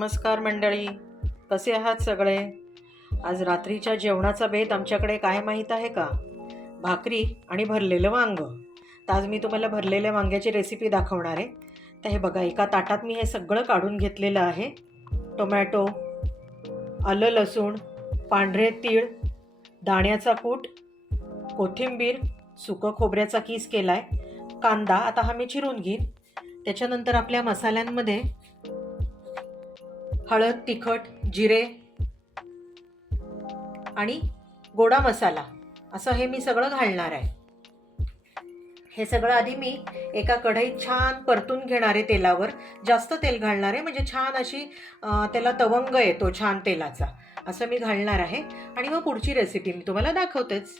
नमस्कार मंडळी, कसे आहात सगळे? आज रात्रीच्या जेवणाचा बेत आमच्याकडे काय माहीत आहे का? भाकरी आणि भरलेलं वांग. तर आज मी तुम्हाला भरलेल्या वांग्याची रेसिपी दाखवणार आहे. तर हे बघा, एका ताटात मी हे सगळं काढून घेतलेलं आहे. टोमॅटो, आलं लसूण, पांढरे तीळ, दाण्याचा कूट, कोथिंबीर, सुकं खोबऱ्याचा कीस केला आहे, कांदा आता हा मी चिरून घेईन. त्याच्यानंतर आपल्या मसाल्यांमध्ये हळद, तिखट, जिरे आणि गोडा मसाला असं हे मी सगळं घालणार आहे. हे सगळं आधी मी एका कढईत छान परतून घेणार आहे तेलावर. जास्त तेल घालणार आहे म्हणजे छान अशी त्याला तवंग येतो छान तेलाचा, असं मी घालणार आहे. आणि मग पुढची रेसिपी मी तुम्हाला दाखवतेच.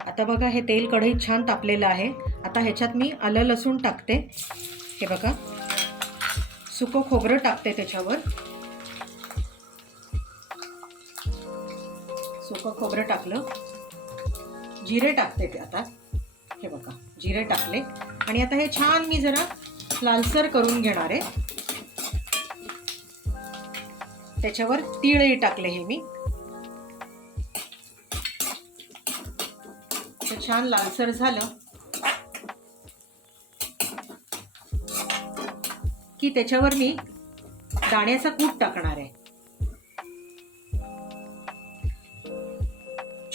आता बघा, हे तेल कढईत छान तापलेलं आहे. आता ह्याच्यात मी आलं लसूण टाकते. हे बघा, सुकं खोबरं टाकते त्याच्यावर. सुकं खोबरं टाकलं, जिरे टाकते ते आता. हे बघा, जिरे टाकले आणि आता हे छान मी जरा लालसर करून घेणार आहे. त्याच्यावर तीळही टाकले हे मी. ते छान लालसर झालं की त्याच्यावर मी दाण्याचा कूट टाकणार आहे.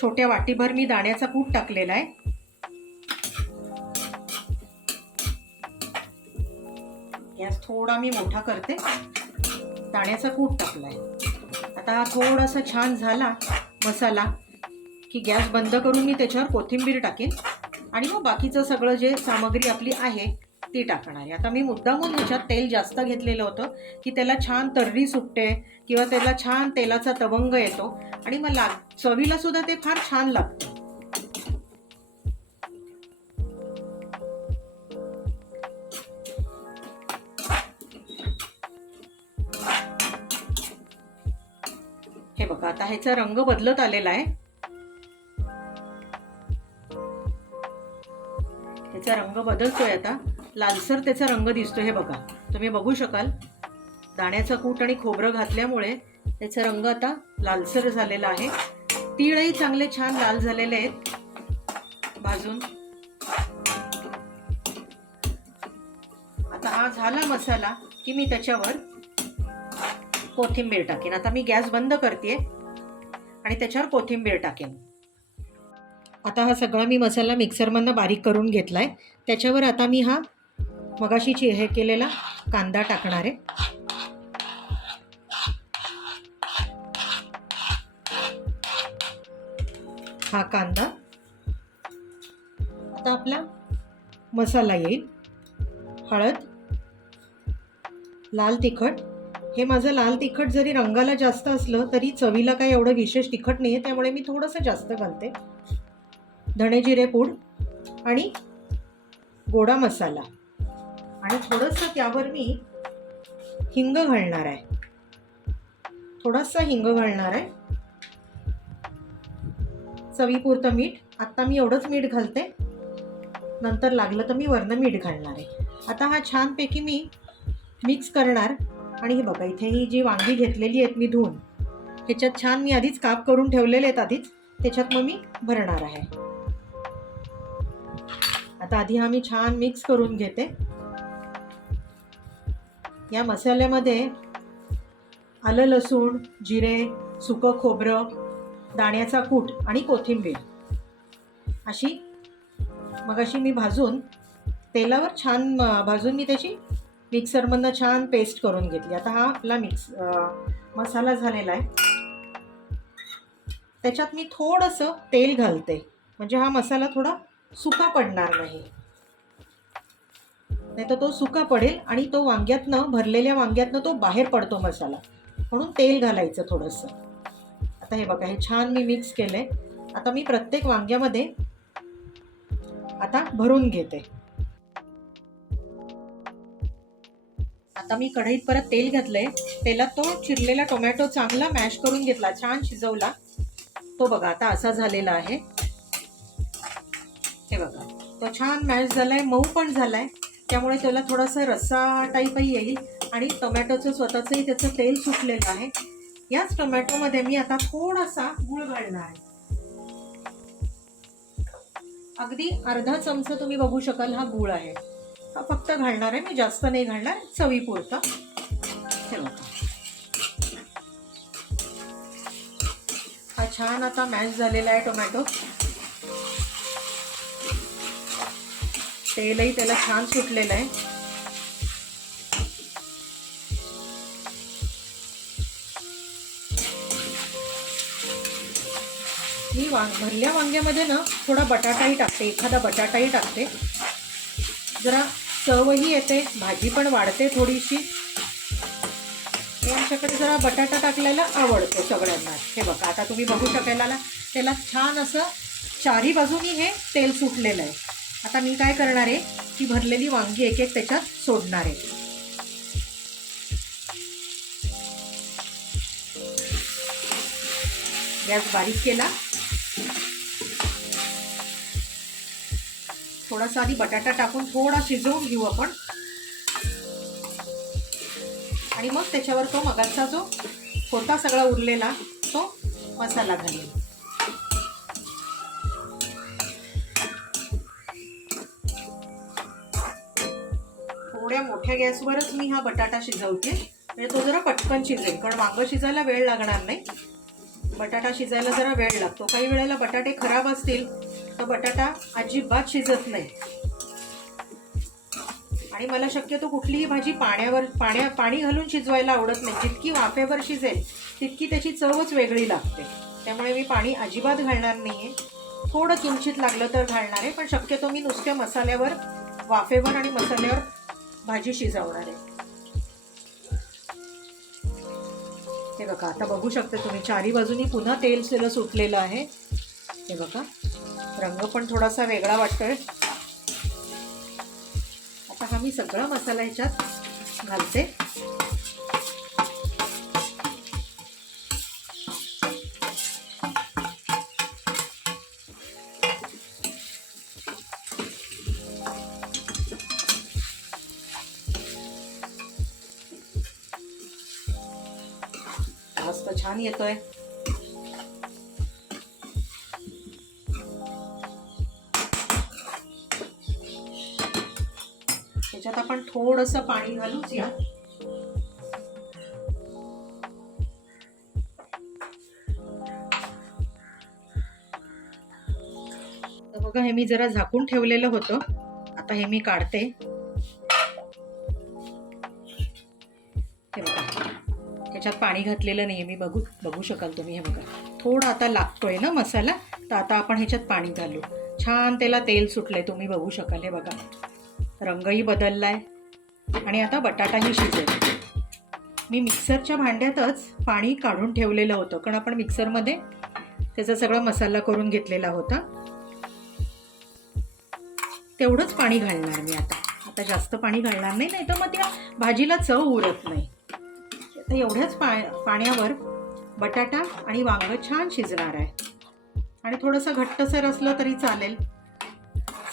छोट्या वाटीभर मी दाण्याचा कूट टाकलेला आहे. गॅस थोडा मी मोठा करते. दाण्याचा कूट टाकलाय. आता हा थोडासा छान झाला मसाला की गॅस बंद करून मी त्याच्यावर कोथिंबीर टाकेन आणि मग बाकीचं सगळं जे सामग्री आपली आहे ती टाकणार आहे. आता मी मुद्दामून ह्याच्यात तेल जास्त घेतलेलं होतं की त्याला छान तर्री सुटते किंवा त्याला छान तेलाचा तवंग येतो आणि मग चवीला सुद्धा ते फार छान लागतं. हे बघा, आता ह्याचा रंग बदलत आलेला आहे. त्याचा रंग बदलतोय आता, लालसर त्याचा रंग दिसतोय. हे बघा, तुम्ही बघू शकाल, दाण्याचा कूट आणि खोबरं घातल्यामुळे त्याचा रंग आता लालसर झालेला आहे. तीळही चांगले छान लाल झालेले आहेत भाजून. आता हा झाला मसाला की मी त्याच्यावर कोथिंबीर टाकेन. आता मी गॅस बंद करते आणि त्याच्यावर कोथिंबीर टाकेन. आता हा सगळा मी मसाला मिक्सरमधनं बारीक करून घेतलाय. त्याच्यावर आता मी हा मगाशी हे केलेला कांदा टाकणार आहे. हा कांदा. आता आपला मसाला येईल. हळद, लाल तिखट. हे माझं लाल तिखट जरी रंगाला जास्त असलं तरी चवीला काही एवढं विशेष तिखट नाही आहे, त्यामुळे मी थोडंसं जास्त घालते. धणे जिरे पूड आणि गोडा मसाला आणि थोडंसं त्यावर मी हिंग घालणार आहे. थोडासा हिंग घालणार आहे. चवीपुरतं मीठ. आत्ता मी एवढंच मीठ घालते, नंतर लागलं तर मी वरनं मीठ घालणार आहे. आता हा छानपैकी मी मिक्स करणार. आणि हे बघा, इथे ही जी वांगी घेतलेली आहेत मी धुवून, ह्याच्यात छान मी आधीच काप करून ठेवलेले आहेत आधीच, त्याच्यात मग मी भरणार आहे. आता आधी हा मी छान मिक्स करून घेते. या मसाल्यामध्ये आलं लसूण, जिरे, सुकं खोबरं, दाण्याचा कूट आणि कोथिंबीर अशी मगाशी मी भाजून तेलावर छान भाजून मी त्याची मिक्सरमधनं छान पेस्ट करून घेतली. आता हा आपला मसाला झालेला आहे. त्याच्यात मी थोडंसं तेल घालते म्हणजे हा मसाला थोडा सुका पडणार नाही. नाही तर तो सुका पडेल आणि तो वांग्यातनं, भरलेल्या वांग्यातनं तो बाहेर पडतो मसाला, म्हणून तेल घालायचं थोडंसं. आता हे बघा, हे छान मी मिक्स केलंय. आता मी प्रत्येक वांग्यामध्ये आता भरून घेते. आता मी कढईत परत तेल घातलंय. तेलात तो चिरलेला टोमॅटो चांगला मॅश करून घेतला, छान शिजवला. तो बघा आता असा झालेला आहे. हे बघा, तो छान मॅश झालाय, मऊ पण झालाय त्यामुळे त्याला थोडासा रस्सा टाईपही येईल आणि टोमॅटोचं स्वतःचंही त्याचं तेल सुटलेलं आहे. याच टोमॅटोमध्ये मी आता थोडासा गूळ घालणार आहे. अगदी अर्धा चमचा तुम्ही बघू शकाल हा गूळ आहे. हा फक्त घालणार आहे मी, जास्त नाही घालणार, चवीपुरता. हे बघा, हा छान आता मॅश झालेला आहे टोमॅटो. तेलही त्याला छान सुटलेलं आहे. मी भरल्या वांग्यामध्ये ना थोडा बटाटाही टाकते, एखादा बटाटाही टाकते. जरा चवही येते, भाजी पण वाढते थोडीशी. हे आमच्याकडे जरा बटाटा टाकलेला आवडतो सगळ्यांना. हे बघा, आता तुम्ही बघू शकाल त्याला छान असं चारी बाजूनी हे तेल सुटलेलं आहे. आता मी काय करणार आहे की भरलेली वांगी एक एक त्याच्यात सोडणार आहे. गॅस बारीक केला. थोडासा आधी बटाटा टाकून थोडा शिजवून घेऊ आपण आणि मग त्याच्यावर तो मगाचा जो होता सगळा उरलेला तो मसाला घालेल. थोड्या मोठ्या गॅसवरच मी हा बटाटा शिजवते, म्हणजे तो जरा पटकन शिजेल. कारण वांग शिजायला वेळ लागणार नाही, बटाटा शिजायला जरा वेळ लागतो. काही वेळेला बटाटे खराब असतील तर बटाटा अजिबात शिजत नाही. आणि मला शक्यतो कुठलीही भाजी पाणी घालून शिजवायला आवडत नाही. जितकी वाफेवर शिजेल तितकी त्याची चवच वेगळी लागते. त्यामुळे मी पाणी अजिबात घालणार नाही आहे. थोडं किंचित लागलं तर घालणार आहे, पण शक्यतो मी नुसत्या मसाल्यावर, वाफेवर आणि मसाल्यावर भाजी शिजवणार आहे. हे बघा, आता बघू शकता तुम्ही चारी बाजूनी पुन्हा तेल त्याला सुटलेलं आहे. हे बघा, रंग पण थोडासा वेगळा वाटतोय. आता हा मी सगळा मसाला ह्याच्यात घालते. मस्त छान येतोय. त्याच्यात आपण थोडंसं पाणी घालूच या. तर बघा, हे मी जरा झाकून ठेवलेलं होतं. आता हे मी काढते. हे बघा, त्याच्यात पाणी घातलेलं नाही, मी बघू शकाल तुम्ही. हे बघा, थोडा आता लागतोय ना मसाला, तर आता आपण ह्याच्यात पाणी घालू. छान त्याला तेल सुटलंय, तुम्ही बघू शकाल. हे बघा, रंगही बदललाय आणि आता बटाटाही शिजेल. मी मिक्सरच्या भांड्यातच पाणी काढून ठेवलेलं होतं, कारण आपण मिक्सरमध्ये त्याचा सगळा मसाला करून घेतलेला होता. तेवढंच पाणी घालणार मी आता जास्त पाणी घालणार नाही, नाही तर मग त्या भाजीला चव उरत नाही. तर एवढ्याच पाण्यावर बटाटा आणि वांग छान शिजणार आहे. आणि थोडंसं घट्टसर असलं तरी चालेल.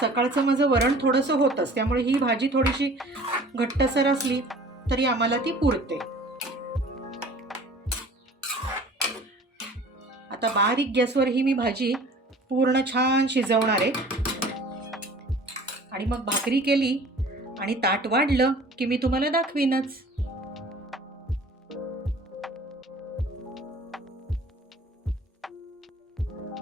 सकाळचं माझं वरण थोडंसं होतंच, त्यामुळे ही भाजी थोडीशी घट्टसर असली तरी आम्हाला ती पुरते. आता बारीक गॅसवर ही मी भाजी पूर्ण छान शिजवणार आहे. आणि मग भाकरी केली आणि ताट वाढलं की मी तुम्हाला दाखवीनच.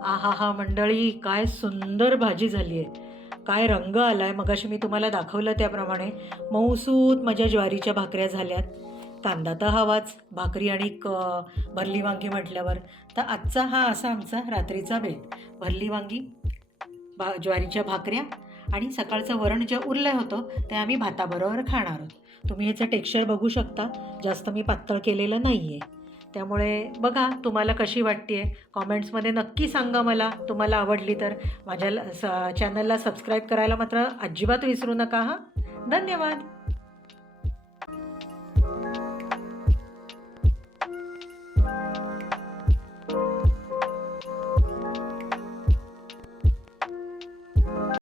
आहा हा मंडळी, काय सुंदर भाजी झाली आहे. काय रंग आलाय. मगाशी मी तुम्हाला दाखवलं त्याप्रमाणे मऊसूत माझ्या ज्वारीच्या भाकऱ्या झाल्यात. कांदा तर हवाच, भाकरी आणि भरली वांगी म्हटल्यावर. तर आजचा हा असा आमचा रात्रीचा बेत. भरली वांगी, ज्वारीच्या भाकऱ्या आणि सकाळचं वरण जे उरलं होतं ते आम्ही भाताबरोबर खाणार आहोत. तुम्ही ह्याचं टेक्स्चर बघू शकता, जास्त मी पातळ केलेलं नाही आहे. त्यामुळे बघा तुम्हाला कशी वाटते आहे. कॉमेंट्समध्ये नक्की सांगा मला. तुम्हाला आवडली तर माझ्या चॅनलला सबस्क्राईब करायला मात्र अजिबात विसरू नका. हां, धन्यवाद.